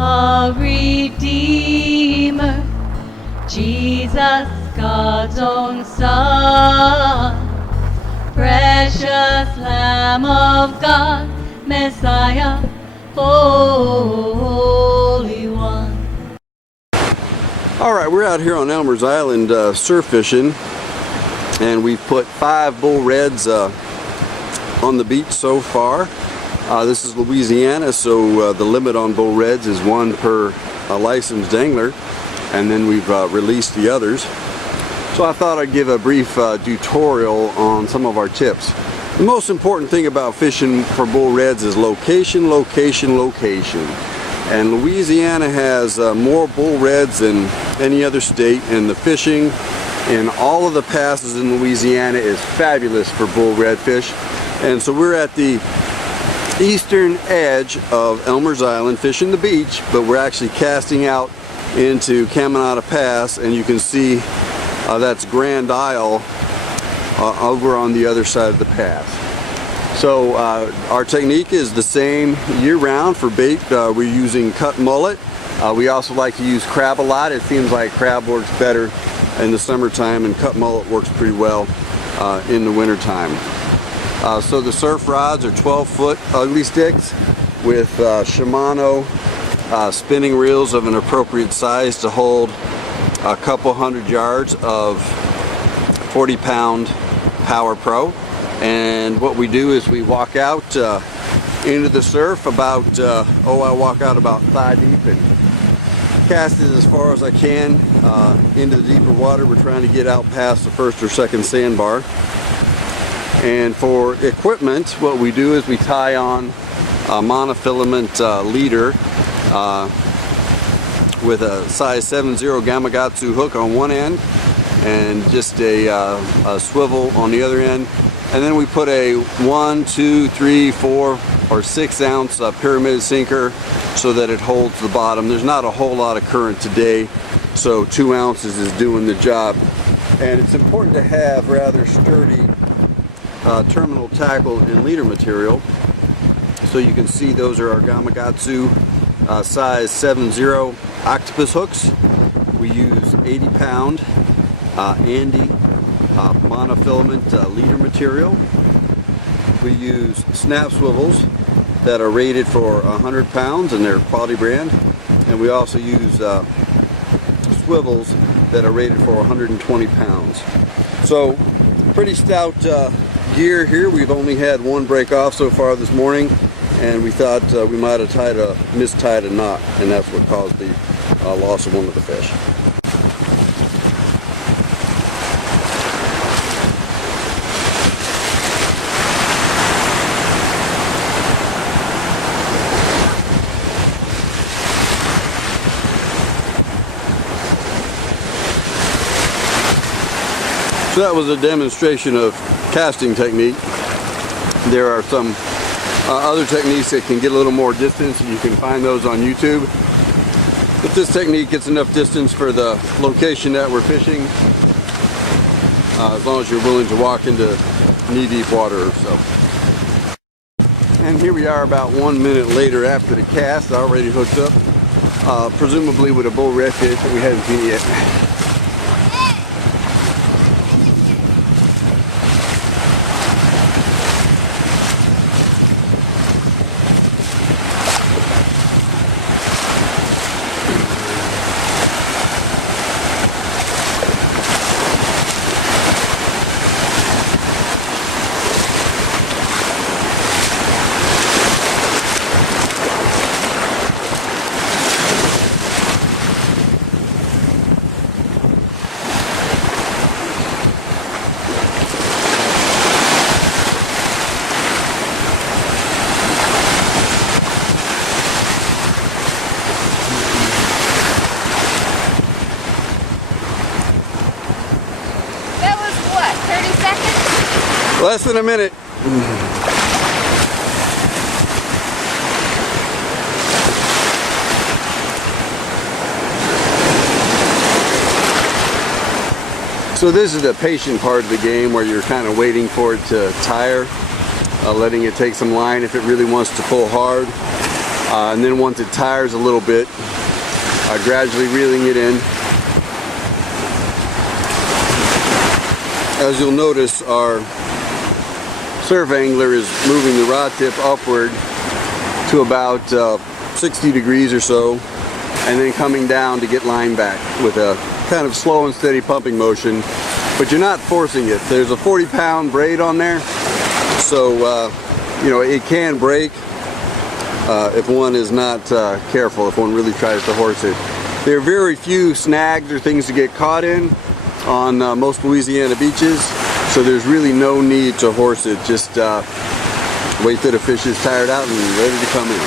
a Redeemer, Jesus, God's own Son, precious Lamb of God, Messiah, Holy One. All right, we're out here on Elmer's Island surf fishing, and we've put 5 bull reds on the beach so far. This is Louisiana, so the limit on bull reds is 1 per licensed angler, and then we've released the others. So I thought I'd give a brief tutorial on some of our tips. The most important thing about fishing for bull reds is location, location, location. And Louisiana has more bull reds than any other state, and the fishing in all of the passes in Louisiana is fabulous for bull redfish. And so we're at the eastern edge of Elmer's Island fishing the beach, but we're actually casting out into Caminata Pass, and you can see that's Grand Isle over on the other side of the pass. So our technique is the same year-round for bait. We're using cut mullet. We also like to use crab a lot. It seems like crab works better in the summertime, and cut mullet works pretty well in the wintertime. So the surf rods are 12-foot ugly sticks with Shimano spinning reels of an appropriate size to hold a couple hundred yards of 40-pound Power Pro. And what we do is we walk out into the surf about, I walk out about thigh deep and cast it as far as I can into the deeper water. We're trying to get out past the first or second sandbar. And for equipment, what we do is we tie on a monofilament leader with a size 7/0 Gamakatsu hook on one end and just a swivel on the other end. And then we put a 1, 2, 3, 4, or 6 ounce pyramid sinker so that it holds the bottom. There's not a whole lot of current today, so 2 ounces is doing the job. And it's important to have rather sturdy terminal tackle and leader material. So you can see those are our Gamakatsu size 7/0 octopus hooks. We use 80-pound Andy monofilament leader material. We use snap swivels that are rated for 100 pounds and they're quality brand. And we also use swivels that are rated for 120 pounds. So pretty stout gear here. We've only had one break off so far this morning, and we thought we might have mistied a knot, and that's what caused the loss of one of the fish. So that was a demonstration of casting technique. There are some other techniques that can get a little more distance, and you can find those on YouTube. But this technique gets enough distance for the location that we're fishing, as long as you're willing to walk into knee-deep water or so. And here we are about 1 minute later after the cast, already hooked up, presumably with a bull redfish that we hadn't seen yet. Less than a minute. So this is the patient part of the game where you're kind of waiting for it to tire, letting it take some line if it really wants to pull hard. And then once it tires a little bit, gradually reeling it in. As you'll notice, our surf angler is moving the rod tip upward to about 60 degrees or so, and then coming down to get line back with a kind of slow and steady pumping motion, but you're not forcing it. There's a 40-pound braid on there, so you know, it can break if one is not careful, if one really tries to horse it. There are very few snags or things to get caught in on most Louisiana beaches, so there's really no need to horse it. Just wait till the fish is tired out and ready to come in.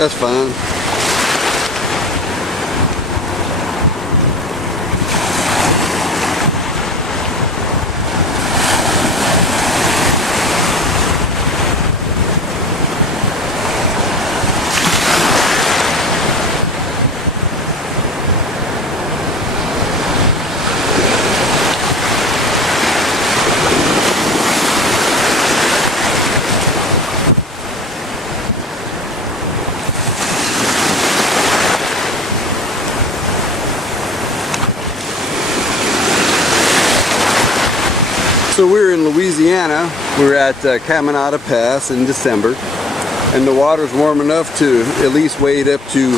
That's fine. So we're in Louisiana. We're at Caminada Pass in December, and the water's warm enough to at least wade up to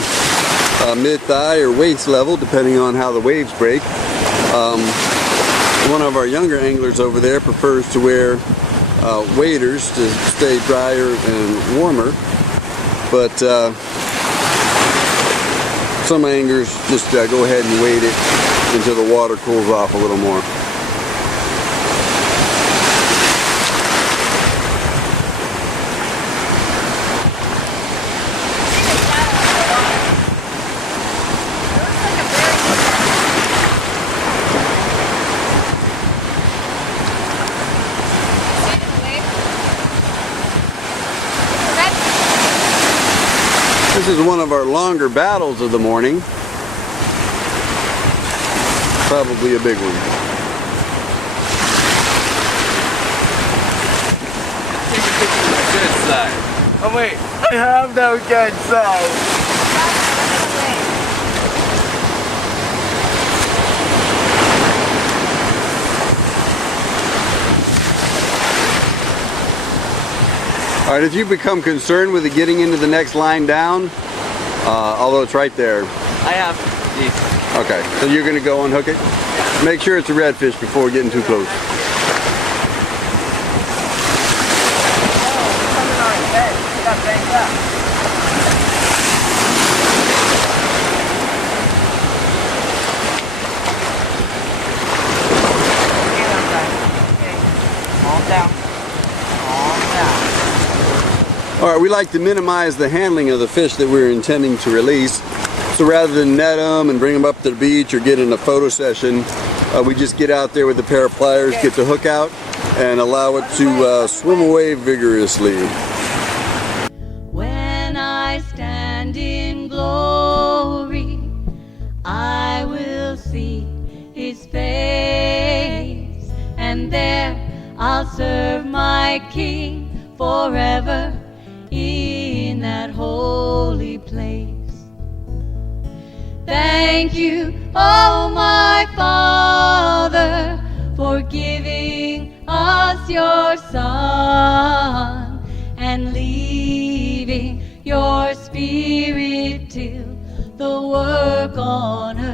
mid-thigh or waist level, depending on how the waves break. One of our younger anglers over there prefers to wear waders to stay drier and warmer, but some anglers just go ahead and wade it until the water cools off a little more. This is one of our longer battles of the morning. Probably a big one. Take a picture of the good side. Oh wait, I have no good side. All right, if you become concerned with it getting into the next line down, although it's right there. I have these. Okay, so you're going to go unhook it? Yeah. Make sure it's a redfish before getting too close. All right, we like to minimize the handling of the fish that we're intending to release. So rather than net them and bring them up to the beach or get in a photo session, we just get out there with a pair of pliers, get the hook out, and allow it to swim away vigorously. When I stand in glory, I will see his face, and there I'll serve my King forever in that holy place. Thank you, oh my Father, for giving us your Son, and leaving your Spirit till the work on earth